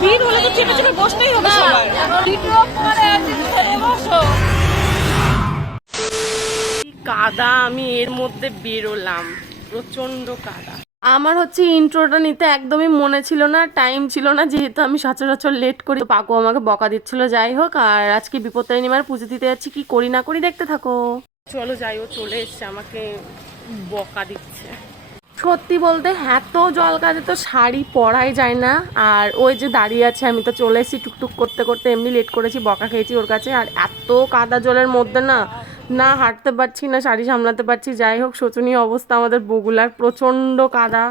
ভিড় হলে তো চেপে চেপে বসতেই হবে সবার। কাদা, আমি এর মধ্যে বেরোলাম, প্রচন্ড কাদা। আমার হচ্ছে ইন্ট্রোটা নিতে একদমই মনে ছিল না, টাইম ছিল না, যেহেতু আমি সচরাচর লেট করি। পাকু আমাকে বকা দিচ্ছিল। যাই হোক, আর আজকে বিপত্তারিণীমার পুজো দিতে যাচ্ছি, কি করি না করি দেখতে থাকো। চলো যাই, ও চলে এসছে, আমাকে বকা দিচ্ছে। সত্যি বলতে এত জল কাজে তো শাড়ি পরাই যায় না। আর ওই যে দাঁড়িয়ে আছে, আমি তো চলে এসেছি টুকটুক করতে করতে, এমনি লেট করেছি, বকা খেয়েছি ওর কাছে। আর এত কাদা জলের মধ্যে না না হাঁটতে পারছি না শাড়ি সামলাতে পারছি। যাই হোক, শোচনীয় অবস্থা আমাদের বগুলার, প্রচণ্ড কাদা,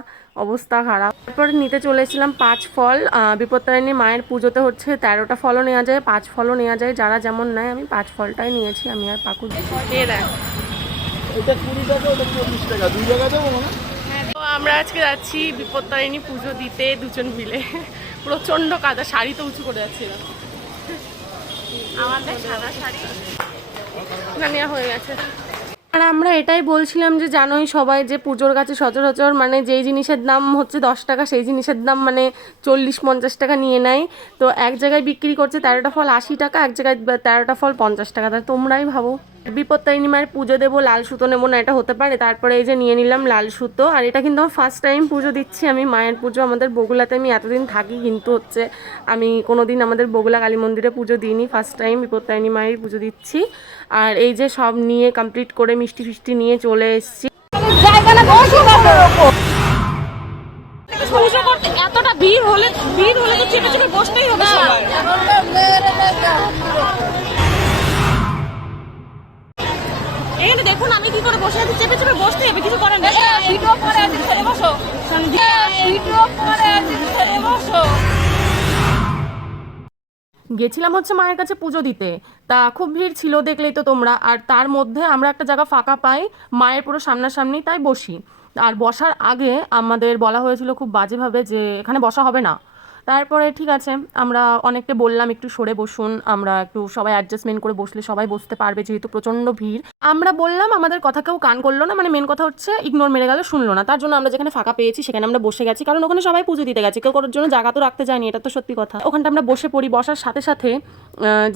অবস্থা খারাপ। তারপরে নিতে চলে এসেছিলাম 5 ফল। বিপত্তারিণী মায়ের পুজোতে হচ্ছে 13টা ফলও নেওয়া যায়, 5 ফলও নেওয়া যায়, যারা যেমন নেয়। আমি 5 ফলটাই নিয়েছি, আমি আর পাকু। এটা 20 টাকা, ওটা 40 টাকা, 2 টাকা দেবো মানে। তো আমরা আজকে যাচ্ছি বিপত্তারিণী পুজো দিতে দুজন মিলে। প্রচন্ড কাদা, শাড়ি তো উঁচু করে যাচ্ছিল। আমাদের সাদা শাড়ি না নেওয়া হয়ে গেছে। আর আমরা এটাই বলছিলাম যে জানোই সবাই যে পুজোর কাছে সচরাচর মানে যেই জিনিসের দাম হচ্ছে 10 টাকা, সেই জিনিসের দাম মানে 40-50 টাকা নিয়ে নেয়। তো এক জায়গায় বিক্রি করছে 13টা ফল 80 টাকা, এক জায়গায় 13টা ফল 50 টাকা। তাহলে তোমরাই ভাবো। বিপত্তারিণী মায়ের পুজো দেবো, লাল সুতো নেবো না, এটা হতে পারে? তারপরে এই যে নিয়ে নিলাম লাল সুতো। আর এটা কিন্তু আমার ফার্স্ট টাইম পুজো দিচ্ছি আমি, মায়ের পুজো। আমাদের বগুলাতে আমি এতদিন থাকি, কিন্তু হচ্ছে আমি কোনোদিন আমাদের বগুলা কালী মন্দিরে পুজো দিইনি, ফার্স্ট টাইম বিপত্তারিণী মায়ের পুজো দিচ্ছি। আর এই যে সব নিয়ে কমপ্লিট করে মিষ্টি ফিষ্টি নিয়ে চলে এসেছি। এতটা ভিড় হলে তো চেপে চেপে বসতেই হবে সবার। এখানে দেখুন আমি কি করে বসে আছি, চেপে চেপে বসতে হবে, কিছু করার নেই। ভিডিও করে আছি, ছেড়ে বসো। ভিডিও করে আছি, ছেড়ে বসো। গেছিলাম হচ্ছে মায়ের কাছে পুজো দিতে, তা খুব ভিড় ছিল, দেখলেই তো তোমরা। আর তার মধ্যে আমরা একটা জায়গা ফাঁকা পাই, মায়ের পুরো সামনাসামনি, তাই বসি। আর বসার আগে আমাদের বলা হয়েছিল খুব বাজেভাবে যে এখানে বসা হবে না। তারপরে ঠিক আছে, আমরা অনেককে বললাম একটু সরে বসুন, আমরা একটু সবাই অ্যাডজাস্টমেন্ট করে বসলে সবাই বসতে পারবে, যেহেতু প্রচণ্ড ভিড়। আমরা বললাম, আমাদের কথা কেউ কান করলো না, মানে মেন কথা হচ্ছে ইগনোর মেরে গেল, শুনলো না। তার জন্য আমরা যেখানে ফাঁকা পেয়েছি সেখানে আমরা বসে গেছি, কারণ ওখানে সবাই পুজো দিতে গেছে, কেউ করার জন্য জায়গা তো রাখতে যায়নি, এটা তো সত্যি কথা। ওখানটা আমরা বসে পড়ি। বসার সাথে সাথে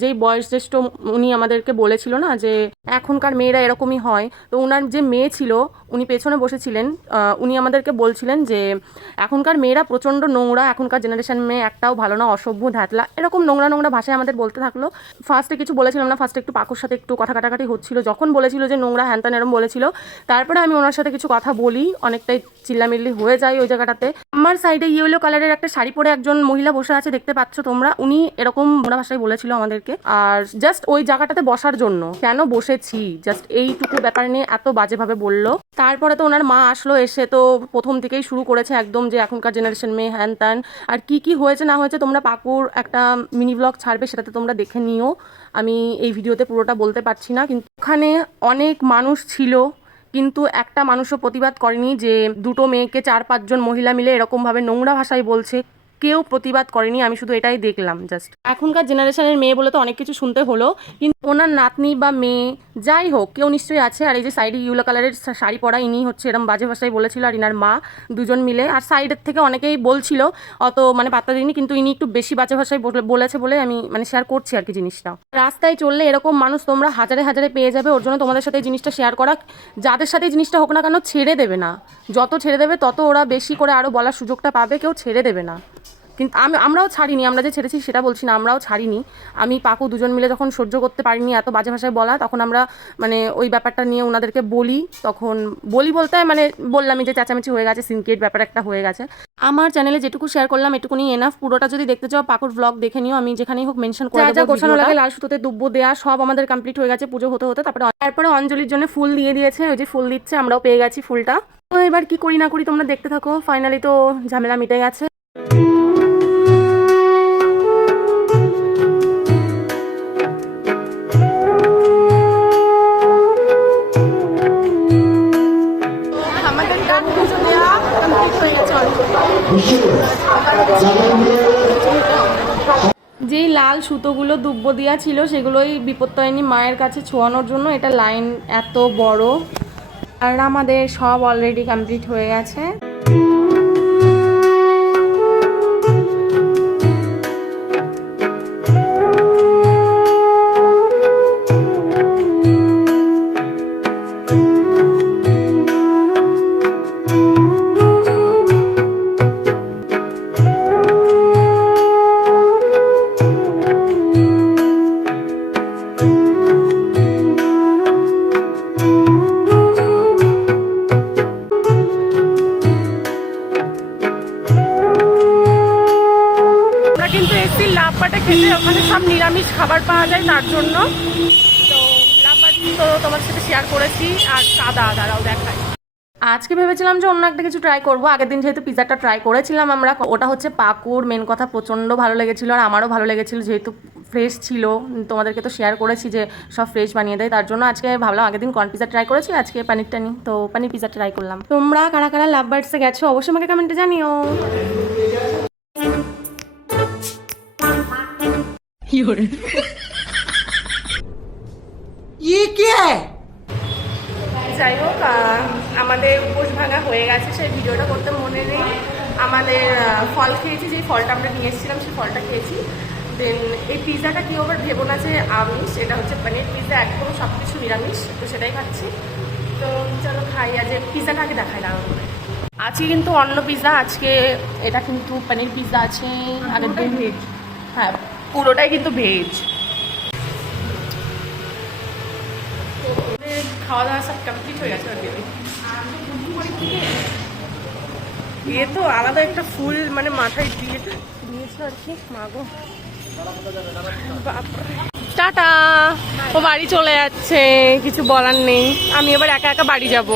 যেই বয়োজ্যেষ্ঠ উনি আমাদেরকে বলেছিল না যে এখনকার মেয়েরা এরকমই হয়, তো ওনার যে মেয়ে ছিল উনি পেছনে বসেছিলেন, উনি আমাদেরকে বলছিলেন যে এখনকার মেয়েরা প্রচণ্ড নোংরা, এখনকার জেনারেশন মেয়ে একটাও ভালো না, অসভ্য, ধ্যাতলা, এরকম নোংরা নোংরা ভাষায় আমাদের বলতে থাকলো। ফার্স্টে কিছু বলেছিলাম না, ফার্স্টে একটু পাকুর সাথে একটু কথা কাটাকাটি হচ্ছিল, যখন বলেছিল যে নোংরা হ্যান ত্যান এরম বলেছিল। তারপরে আমি ওনার সাথে কিছু কথা বলি, অনেকটাই চিল্লামিল্লি হয়ে যায় ওই জায়গাটাতে। আমার সাইডে ইয়েলো কালারের একটা শাড়ি পরে একজন মহিলা বসে আছে, দেখতে পাচ্ছ তোমরা। উনি এরকম নোংরা ভাষায় বলেছিল আমাদেরকে। আর জাস্ট ওই জায়গাটাতে বসার জন্য কেন বসেছি, জাস্ট এইটুকু ব্যাপার নিয়ে এত বাজেভাবে বললো। তারপরে তো ওনার মা আসলো, এসে তো প্রথম থেকেই শুরু করেছে একদম যে এখনকার জেনারেশন মেয়ে হ্যান ত্যান। আর কি কি হয়েছে না হয়েছে তোমরা পাকুর একটা মিনি ব্লগ ছাড়বে, সেটাতে তোমরা দেখে নিও। আমি এই ভিডিওতে পুরোটা বলতে পারছি না। কিন্তু ওখানে অনেক মানুষ ছিল, কিন্তু একটা মানুষও প্রতিবাদ করেনি যে দুটো মেয়েকে 4-5 জন মহিলা মিলে এরকমভাবে নোংরা ভাষায় বলছে, কেউ প্রতিবাদ করেনি। আমি শুধু এটাই দেখলাম। জাস্ট এখনকার জেনারেশনের মেয়ে বলে তো অনেক কিছু শুনতে হলো, কিন্তু ওনার নাতনি বা মেয়ে যাই হোক কেউ নিশ্চয়ই আছে। আর এই যে সাইডে ইয়েলো কালারের শাড়ি পরা ইনি হচ্ছে এরকম বাজে ভাষায় বলেছিল, আর ইনার মা, দুজন মিলে। আর সাইডের থেকে অনেকেই বলছিল, অত মানে পাত্তা দিইনি, কিন্তু ইনি একটু বেশি বাজে ভাষায় বলেছে বলে আমি মানে শেয়ার করছি আর কি জিনিসটা। রাস্তায় চললে এরকম মানুষ তোমরা হাজারে হাজারে পেয়ে যাবে, ওর জন্য তোমাদের সাথে এই জিনিসটা শেয়ার করা। যাদের সাথে এই জিনিসটা হোক না কেন, ছেড়ে দেবে না। যত ছেড়ে দেবে তত ওরা বেশি করে আরও বলার সুযোগটা পাবে, কেউ ছেড়ে দেবে না। কিন্তু আমরাও ছাড়িনি, আমরা যে ছেড়েছি সেটা বলছি না, আমরাও ছাড়িনি। আমি পাকু দুজন মিলে যখন সহ্য করতে পারিনি এত বাজে ভাষায় বলা, তখন আমরা মানে ওই ব্যাপারটা নিয়ে ওনাদেরকে বলি। তখন বলতে মানে বললামই যে চেঁচামেচি হয়ে গেছে, সিনক্রেট ব্যাপার একটা হয়ে গেছে। আমার চ্যানেলে যেটুকু শেয়ার করলাম এটুকুনি এনাফ। পুরোটা যদি দেখতে চাও পাকুর ব্লগ দেখে নিও, আমি যেখানেই হোক মেনশন করে দেবো। গোছানো লাগে, লাল সুতোতে দুব্বো দেওয়া সব আমাদের কমপ্লিট হয়ে গেছে পুজো হতে হতে। তারপরে অঞ্জলির জন্য ফুল দিয়ে দিয়েছে, ওই যে ফুল দিচ্ছে, আমরাও পেয়ে গেছি ফুলটা। এবার কি করি না করি তোমরা দেখতে থাকো। ফাইনালি তো ঝামেলা মিটে গেছে। যেই লাল সুতোগুলো দুব্বো দেওয়া ছিল সেগুলোই বিপত্তারিণী মায়ের কাছে ছোঁয়ানোর জন্য। এটা লাইন এত বড়, আর আমাদের সব অলরেডি কমপ্লিট হয়ে গেছে। খেতে ওখানে সব নিরামিষ খাবার পাওয়া যায় তার জন্য। তো লাফাচ্ছি তো তোমার সাথে শেয়ার করেছি। আর কাদা দাঁড়াও দেখাই। আজকে ভেবেছিলাম যে অন্য একটা কিছু ট্রাই করবো। আগের দিন যেহেতু পিৎজাটা ট্রাই করেছিলাম আমরা, ওটা হচ্ছে পাকুড়। মেন কথা প্রচণ্ড ভালো লেগেছিলো আর আমারও ভালো লেগেছিলো, যেহেতু ফ্রেশ ছিল। তোমাদেরকে তো শেয়ার করেছি যে সব ফ্রেশ বানিয়ে দেয়, তার জন্য আজকে ভাবলাম আগের দিন কর্ন পিৎজা ট্রাই করেছি, আজকে পানিরটা নিই। তো পানির পিৎজা ট্রাই করলাম। তোমরা কারা কারা লাভ বার্ডসে গেছো অবশ্যই আমাকে কমেন্টে জানিও। যাই হোক, আমাদের উপোস ভাঙা হয়ে গেছে, সেই ভিডিওটা করতে মনে নেই। আমাদের ফল খেয়েছি, যেই ফলটা আমরা নিয়ে এসেছিলাম সেই ফলটা খেয়েছি। দেন এই পিৎজাটা কেউ আবার ভেবো না যে আমিষ, এটা হচ্ছে পনির পিৎজা, একদম সব কিছু নিরামিষ, তো সেটাই খাচ্ছি। তো চলো খাই। আজ পিৎজাটা আগে দেখাই দাঁড়ানো করে। আজকে কিন্তু অন্য পিৎজা, আজকে এটা কিন্তু পনির পিৎজা আছে। আগের দিন ভেজ, হ্যাঁ পুরোটাই কিন্তু ভেজ। খাওয়া দাওয়া সব কমপ্লিট হয়ে গেছে। এ তো আলাদা একটা ফুল মানে মাথায় দিয়ে দিয়েছে আর কি। মাগো টাটা, ও বাড়ি চলে যাচ্ছে, কিছু বলার নেই। আমি এবার একা একা বাড়ি যাব।